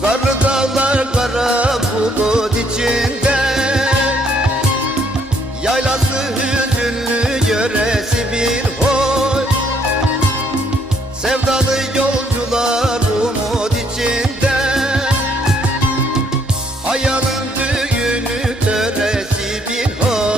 Karlı dağlar kara bulut içinde Yaylası hür